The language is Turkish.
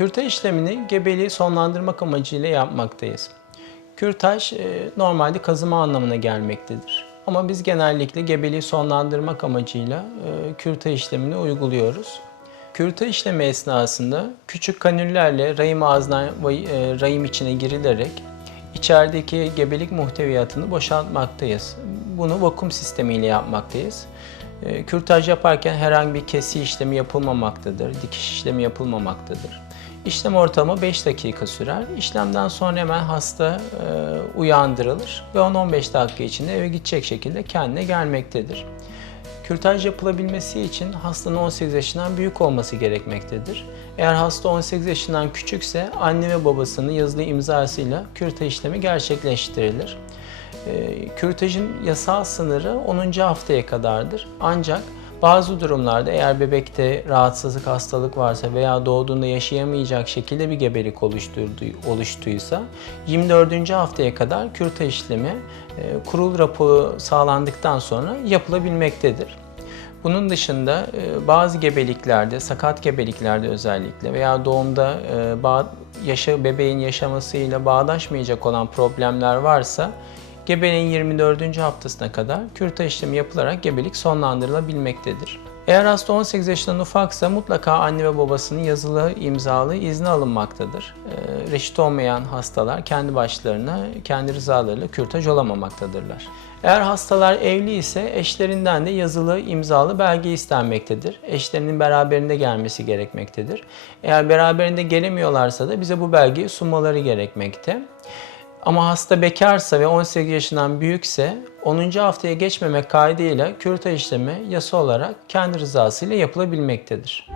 Kürtaj işlemini gebeliği sonlandırmak amacıyla yapmaktayız. Kürtaj e, normalde kazıma anlamına gelmektedir. Ama biz genellikle gebeliği sonlandırmak amacıyla e, kürtaj işlemini uyguluyoruz. Kürtaj işlemi esnasında küçük kanüllerle rahim ağzına ve e, rahim içine girilerek içerideki gebelik muhteviyatını boşaltmaktayız. Bunu vakum sistemiyle yapmaktayız. E, Kürtaj yaparken herhangi bir kesi işlemi yapılmamaktadır, dikiş işlemi yapılmamaktadır. İşlem ortalama 5 dakika sürer. İşlemden sonra hemen hasta e, uyandırılır ve 10-15 dakika içinde eve gidecek şekilde kendine gelmektedir. Kürtaj yapılabilmesi için hastanın 18 yaşından büyük olması gerekmektedir. Eğer hasta 18 yaşından küçükse anne ve babasının yazılı imzasıyla kürtaj işlemi gerçekleştirilir. E, Kürtajın yasal sınırı 10. haftaya kadardır. Ancak bazı durumlarda eğer bebekte rahatsızlık, hastalık varsa veya doğduğunda yaşayamayacak şekilde bir gebelik oluştuysa 24. haftaya kadar kürtaj işlemi e, kurul raporu sağlandıktan sonra yapılabilmektedir. Bunun dışında e, bazı gebeliklerde, sakat gebeliklerde özellikle veya doğumda e, yaşa, bebeğin yaşamasıyla bağdaşmayacak olan problemler varsa gebeliğin 24. haftasına kadar kürtaj işlemi yapılarak gebelik sonlandırılabilmektedir. Eğer hasta 18 yaşından ufaksa mutlaka anne ve babasının yazılı imzalı izni alınmaktadır. Ee, reşit olmayan hastalar kendi başlarına, kendi rızalarıyla kürtaj olamamaktadır. Eğer hastalar evli ise eşlerinden de yazılı imzalı belge istenmektedir. Eşlerinin beraberinde gelmesi gerekmektedir. Eğer beraberinde gelemiyorlarsa da bize bu belgeyi sunmaları gerekmekte. Ama hasta bekarsa ve 18 yaşından büyükse 10. haftaya geçmemek kaydıyla kürtaj işlemi yasa olarak kendi rızasıyla yapılabilmektedir.